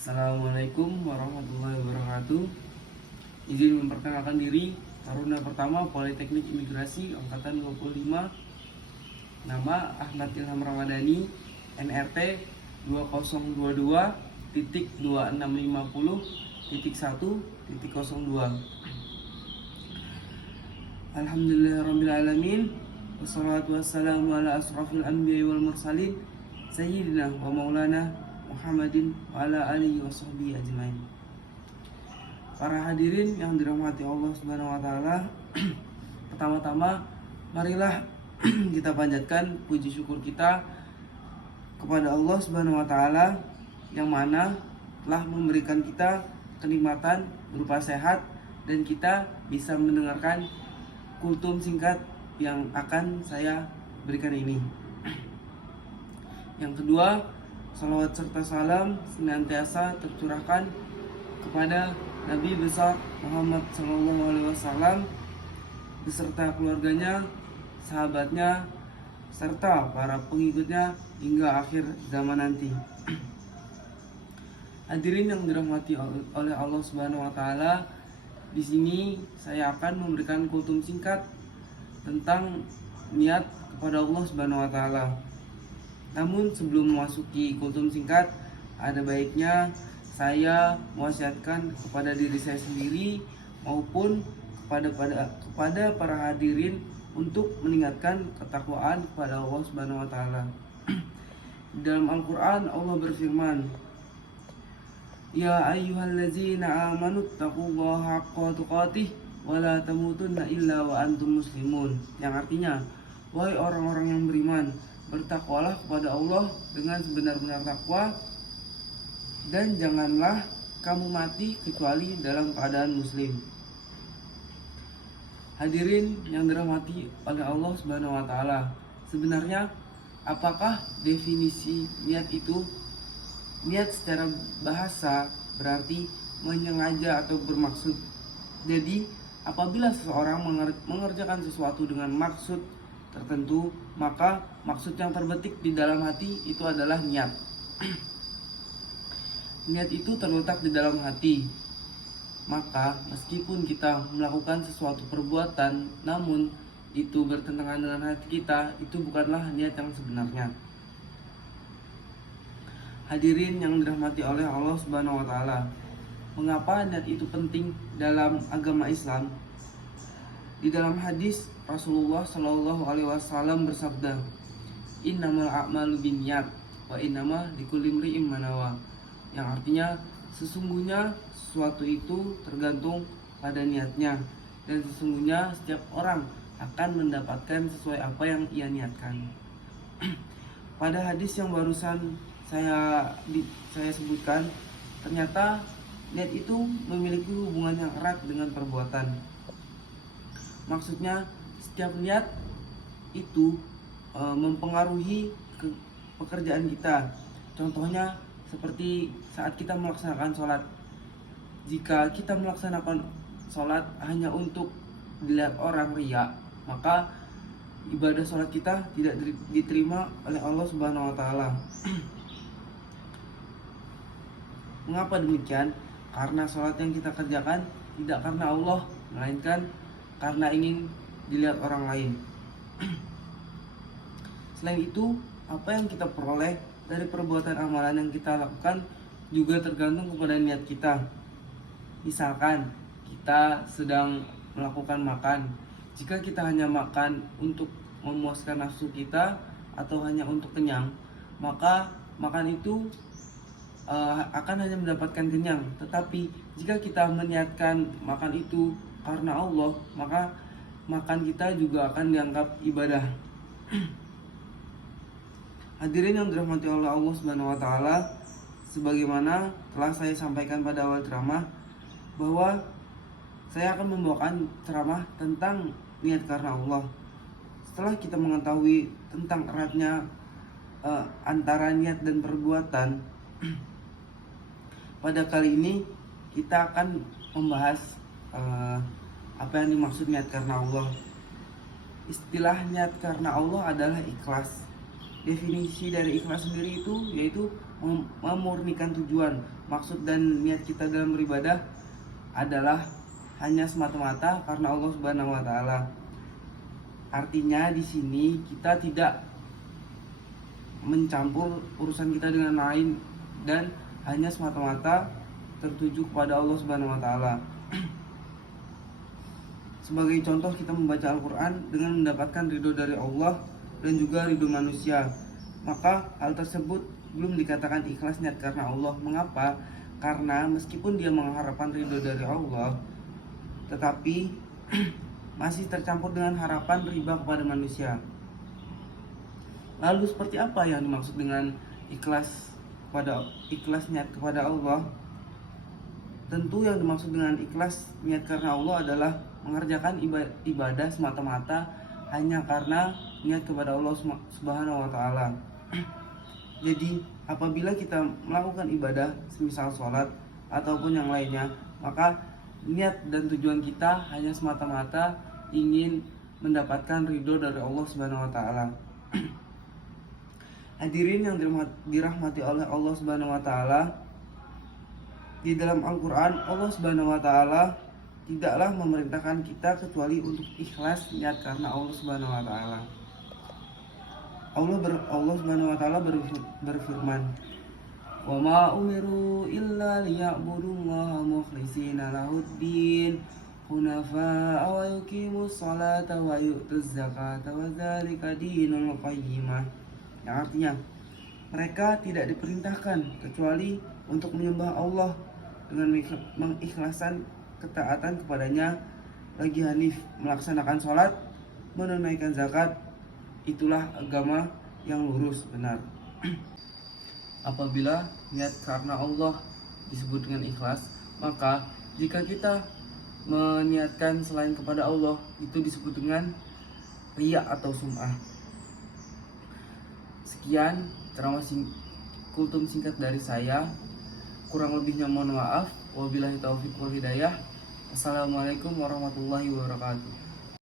Assalamualaikum warahmatullahi wabarakatuh. Izin memperkenalkan diri, Taruna Pertama Politeknik Imigrasi Angkatan 25. Nama Ahmad Ilham Ramadhani, NRT 2022.2650.1.02. Alhamdulillahirabbil alamin. Wassalatu wassalamu ala asrafil anbiya'i wal mursalin sayyidina wa maulana Muhammadin wa ala alihi wa sahbihi ajmain. Para hadirin yang dirahmati Allah Subhanahu wa taala, pertama-tama marilah kita panjatkan puji syukur kita kepada Allah Subhanahu wa taala yang mana telah memberikan kita kenikmatan berupa sehat dan kita bisa mendengarkan kultum singkat yang akan saya berikan ini. Yang kedua, salawat serta salam senantiasa tercurahkan kepada Nabi besar Muhammad SAW beserta keluarganya, sahabatnya, serta para pengikutnya hingga akhir zaman nanti. Hadirin yang dirahmati oleh Allah Subhanahu wa taala, di sini saya akan memberikan kultum singkat tentang niat kepada Allah Subhanahu wa taala. Namun sebelum memasuki kultum singkat, ada baiknya saya mewasiatkan kepada diri saya sendiri maupun kepada para hadirin untuk meningkatkan ketakwaan kepada Allah Subhanahu wa taala. Di dalam Al-Qur'an Allah berfirman, "Ya ayyuhallazina amanu taqullaha haqqa tuqatih wa la tamutunna illa wa antum muslimun." Yang artinya, wahai orang-orang yang beriman, bertakwalah kepada Allah dengan sebenar-benar takwa dan janganlah kamu mati kecuali dalam keadaan muslim. Hadirin yang dirahmati oleh Allah Subhanahu wa taala, sebenarnya apakah definisi niat itu? Niat secara bahasa berarti menyengaja atau bermaksud. Jadi, apabila seseorang mengerjakan sesuatu dengan maksud tertentu, maka maksud yang terbetik di dalam hati itu adalah niat. Niat itu terletak di dalam hati. Maka meskipun kita melakukan sesuatu perbuatan namun itu bertentangan dengan hati kita, itu bukanlah niat yang sebenarnya. Hadirin yang dirahmati oleh Allah Subhanahu wa taala, mengapa niat itu penting dalam agama Islam? Di dalam hadis Rasulullah Shallallahu alaihi wasallam bersabda, "Innamal a'malu binniyat wa innama likulli imri'in ma nawa." Yang artinya sesungguhnya sesuatu itu tergantung pada niatnya dan sesungguhnya setiap orang akan mendapatkan sesuai apa yang ia niatkan. Pada hadis yang barusan saya sebutkan, ternyata niat itu memiliki hubungan yang erat dengan perbuatan. Maksudnya setiap niat itu mempengaruhi pekerjaan kita. Contohnya seperti saat kita melaksanakan sholat. Jika kita melaksanakan sholat hanya untuk dilihat orang riya, maka ibadah sholat kita tidak diterima oleh Allah Subhanahu wa taala. Mengapa demikian? Karena sholat yang kita kerjakan tidak karena Allah, melainkan karena ingin dilihat orang lain. Selain itu, apa yang kita peroleh dari perbuatan amalan yang kita lakukan juga tergantung kepada niat kita. Misalkan kita sedang melakukan makan, jika kita hanya makan untuk memuaskan nafsu kita atau hanya untuk kenyang, maka makan itu akan hanya mendapatkan kenyang. Tetapi jika kita meniatkan makan itu karena Allah, maka makan kita juga akan dianggap ibadah. Hadirin yang dirahmati oleh Allah Subhanahu wa taala, sebagaimana telah saya sampaikan pada awal ceramah bahwa saya akan membawakan ceramah tentang niat karena Allah. Setelah kita mengetahui tentang eratnya antara niat dan perbuatan, pada kali ini kita akan membahas apa yang dimaksud niat karena Allah. Istilah niat karena Allah adalah ikhlas. Definisi dari ikhlas sendiri itu yaitu memurnikan tujuan, maksud dan niat kita dalam beribadah adalah hanya semata-mata karena Allah Subhanahu wa taala. Artinya di sini kita tidak mencampur urusan kita dengan lain dan hanya semata-mata tertuju kepada Allah Subhanahu wa taala. Sebagai contoh, kita membaca Al-Qur'an dengan mendapatkan ridho dari Allah dan juga ridho manusia. Maka hal tersebut belum dikatakan ikhlas niat karena Allah. Mengapa? Karena meskipun dia mengharapkan ridho dari Allah, tetapi masih tercampur dengan harapan riba kepada manusia. Lalu seperti apa yang dimaksud dengan ikhlas niat kepada Allah? Tentu yang dimaksud dengan ikhlas niat karena Allah adalah mengerjakan ibadah semata-mata hanya karena niat kepada Allah Subhanahu wa taala. Jadi apabila kita melakukan ibadah semisal sholat ataupun yang lainnya, maka niat dan tujuan kita hanya semata-mata ingin mendapatkan ridho dari Allah Subhanahu wa taala. Hadirin yang dirahmati oleh Allah Subhanahu wa taala, di dalam Al-Qur'an Allah Subhanahu wa taala tidaklah memerintahkan kita kecuali untuk ikhlas niat karena Allah Subhanahu wa taala. Allah Subhanahu wa taala berfirman, "Wa ma umiru illa liya'budullaha mukhlishina lahuddin hunafa'a wa yuqimus salata wa yu'tuz zakata wa dzalika dinul qayyimah." Yang artinya, mereka tidak diperintahkan kecuali untuk menyembah Allah dengan mengikhlaskan ketaatan kepadanya, lagi hanif, melaksanakan sholat, menunaikan zakat. Itulah agama yang lurus benar. Apabila niat karena Allah disebut dengan ikhlas, maka jika kita meniatkan selain kepada Allah, itu disebut dengan riya atau sum'ah. Sekian ceramah kultum singkat dari saya. Kurang lebihnya mohon maaf. Wabillahi taufiq wal hidayah. Assalamualaikum warahmatullahi wabarakatuh.